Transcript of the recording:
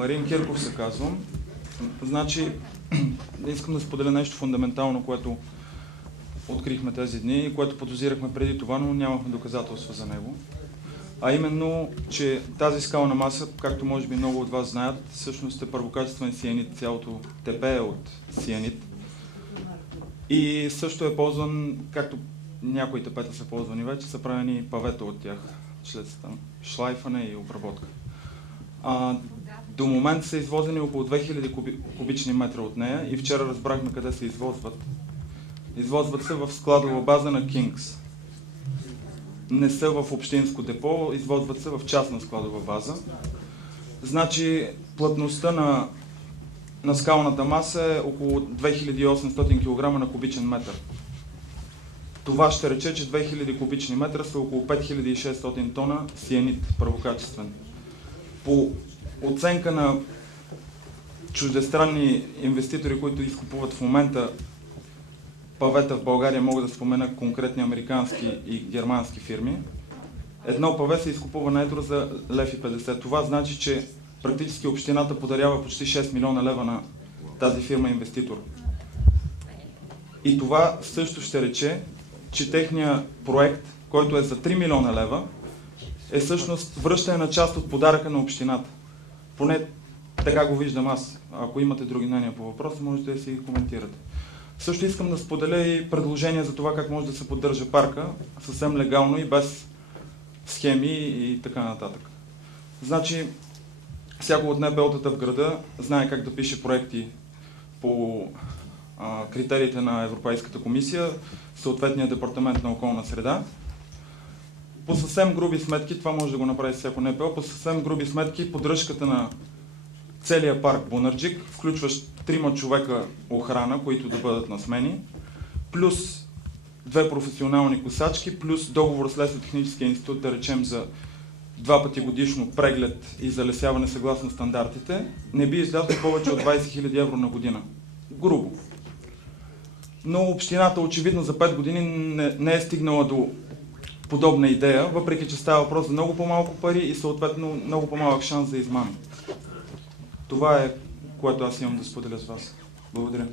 Марин Кирков се казвам. Значи, искам да споделя нещо фундаментално, което открихме тези дни и което подозирахме преди това, но нямахме доказателства за него. А именно, че тази скална маса, както може би много от вас знаят, всъщност е първокачествен сиенит, цялото тепе е от сиенит. И също е ползван, както някои тепета са ползвани вече, са правени павета от тях, чрез шлайфане и обработка. До момента са извозени около 2000 кубични метра от нея и вчера разбрахме къде се извозват. Извозват се в складова база на Кингс. Не са в общинско депо, извозват се в частна складова база. Значи плътността на скалната маса е около 2800 кг на кубичен метър. Това ще рече, че 2000 кубични метра са около 5600 тона сиенит, първокачествен. По оценка на чуждестранни инвеститори, които изкупуват в момента павета в България, мога да спомена конкретни американски и германски фирми, едно паве се изкупува на едро за 1,50 лв. Това значи, че практически общината подарява почти 6 милиона лева на тази фирма инвеститор. И това също ще рече, че техният проект, който е за 3 милиона лева, е всъщност връщане на част от подаръка на общината. Поне така го виждам аз. Ако имате други мнения по въпроса, можете да си коментирате. Също искам да споделя и предложение за това как може да се поддържа парка съвсем легално и без схеми и така нататък. Значи, всяко от НПО-тата в града знае как да пише проекти по критериите на Европейската комисия, съответния департамент на околна среда. По съвсем груби сметки, това може да го направи всяко НПО, по съвсем груби сметки поддръжката на целия парк Бунарджик, включващ 3 човека охрана, които да бъдат на смени, плюс 2 професионални косачки, плюс договор с Лесотехническия институт, да речем за 2 пъти годишно преглед и залесяване съгласно стандартите, не би излязло повече от 20 000 евро на година. Грубо. Но общината очевидно за 5 години не е стигнала до подобна идея, въпреки че става въпрос за много по-малко пари и съответно много по-малък шанс за измами. Това е, което аз имам да споделя с вас. Благодаря.